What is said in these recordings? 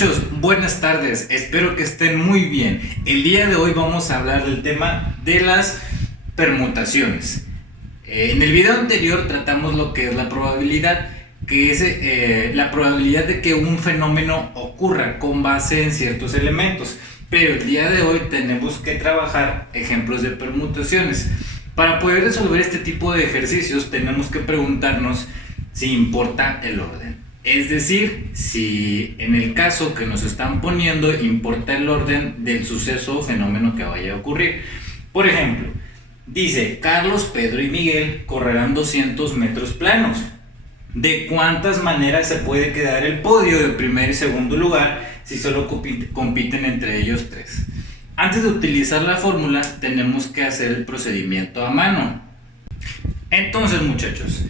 Muchachos, buenas tardes, espero que estén muy bien. El día de hoy vamos a hablar del tema de las permutaciones. En el video anterior tratamos lo que es la probabilidad, que es la probabilidad de que un fenómeno ocurra con base en ciertos elementos. Pero el día de hoy tenemos que trabajar ejemplos de permutaciones. Para poder resolver este tipo de ejercicios tenemos que preguntarnos si importa el orden. Es decir, si en el caso que nos están poniendo importa el orden del suceso o fenómeno que vaya a ocurrir. Por ejemplo, dice Carlos, Pedro y Miguel correrán 200 metros planos. ¿De cuántas maneras se puede quedar el podio de primer y segundo lugar si solo compiten entre ellos tres? Antes de utilizar la fórmula tenemos que hacer el procedimiento a mano. Entonces, muchachos,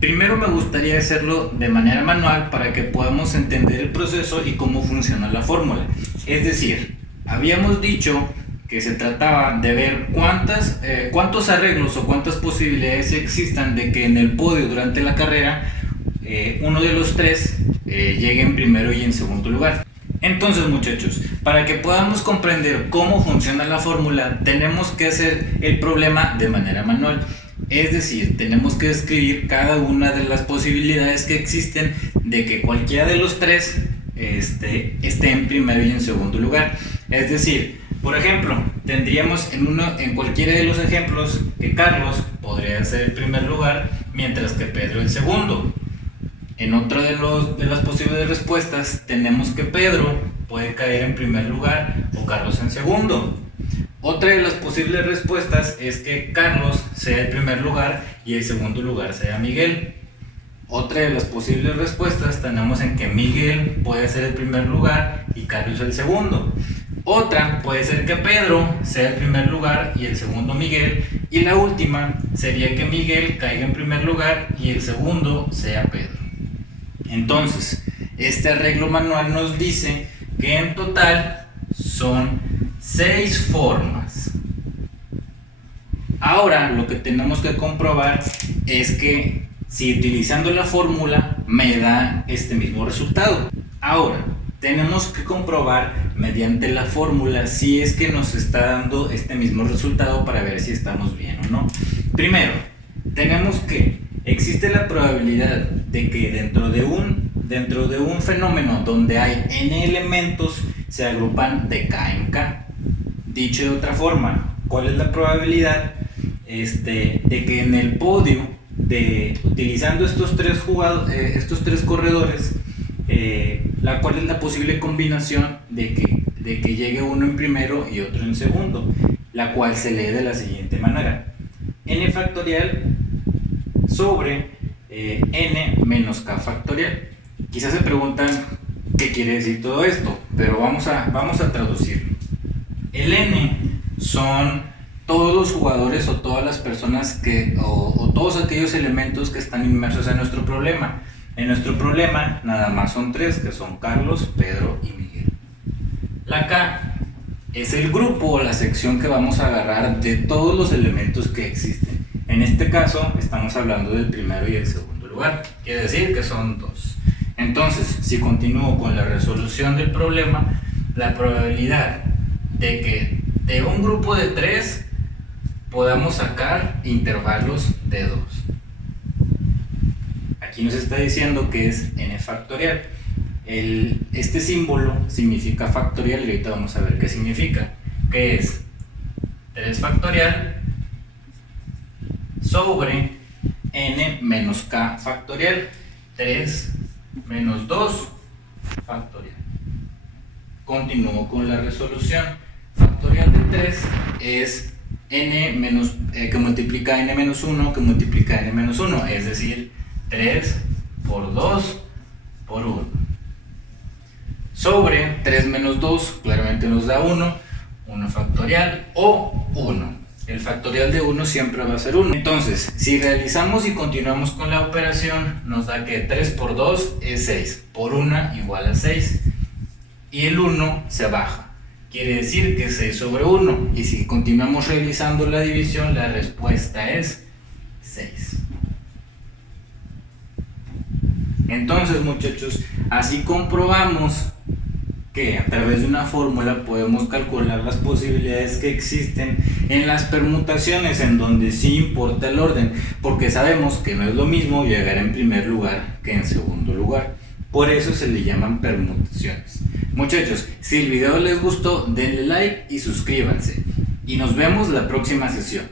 primero me gustaría hacerlo de manera manual para que podamos entender el proceso y cómo funciona la fórmula. Es decir, habíamos dicho que se trataba de ver cuántos arreglos o cuántas posibilidades existan de que en el podio durante la carrera uno de los tres llegue en primero y en segundo lugar. Entonces, muchachos, para que podamos comprender cómo funciona la fórmula, tenemos que hacer el problema de manera manual. Es decir, tenemos que describir cada una de las posibilidades que existen de que cualquiera de los tres esté en primero y en segundo lugar. Es decir, por ejemplo, tendríamos en cualquiera de los ejemplos que Carlos podría ser el primer lugar, mientras que Pedro el segundo. En otra de las posibles respuestas tenemos que Pedro puede caer en primer lugar o Carlos en segundo. Otra de las posibles respuestas es que Carlos sea el primer lugar y el segundo lugar sea Miguel. Otra de las posibles respuestas tenemos en que Miguel puede ser el primer lugar y Carlos el segundo. Otra puede ser que Pedro sea el primer lugar y el segundo Miguel. Y la última sería que Miguel caiga en primer lugar y el segundo sea Pedro. Entonces, este arreglo manual nos dice que en total son 6 formas. Ahora lo que tenemos que comprobar es que si utilizando la fórmula me da este mismo resultado. Ahora tenemos que comprobar mediante la fórmula si es que nos está dando este mismo resultado para ver si estamos bien o no. Primero, tenemos que existe la probabilidad de que dentro de un fenómeno donde hay n elementos se agrupan de k en k. Dicho de otra forma, ¿cuál es la probabilidad de que en el podio, utilizando estos tres corredores, cuál es la posible combinación de que llegue uno en primero y otro en segundo? La cual se lee de la siguiente manera: n factorial sobre n menos k factorial. Quizás se preguntan qué quiere decir todo esto, pero vamos a traducirlo. El n son todos los jugadores o todas las personas o todos aquellos elementos que están inmersos en nuestro problema. En nuestro problema nada más son tres, que son Carlos, Pedro y Miguel. La k es el grupo o la sección que vamos a agarrar de todos los elementos que existen. En este caso estamos hablando del primero y el segundo lugar, quiere decir que son 2. Entonces, si continúo con la resolución del problema, la probabilidad de que de un grupo de 3 podamos sacar intervalos de 2. Aquí nos está diciendo que es n factorial. Este símbolo significa factorial y ahorita vamos a ver qué significa, que es 3 factorial sobre n menos k factorial. 3 menos 2 factorial. Continúo con la resolución. Factorial de 3 es que multiplica n menos 1 que multiplica n menos 1, es decir, 3 por 2 por 1. Sobre 3 menos 2 claramente nos da 1 factorial o 1. El factorial de 1 siempre va a ser 1. Entonces, si realizamos y continuamos con la operación, nos da que 3 por 2 es 6, por 1 igual a 6, y el 1 se baja, quiere decir que es 6 sobre 1, y si continuamos realizando la división, la respuesta es 6. Entonces, muchachos, así comprobamos que a través de una fórmula podemos calcular las posibilidades que existen en las permutaciones, en donde sí importa el orden, porque sabemos que no es lo mismo llegar en primer lugar que en segundo lugar. Por eso se le llaman permutaciones. Muchachos, si el video les gustó, denle like y suscríbanse. Y nos vemos la próxima sesión.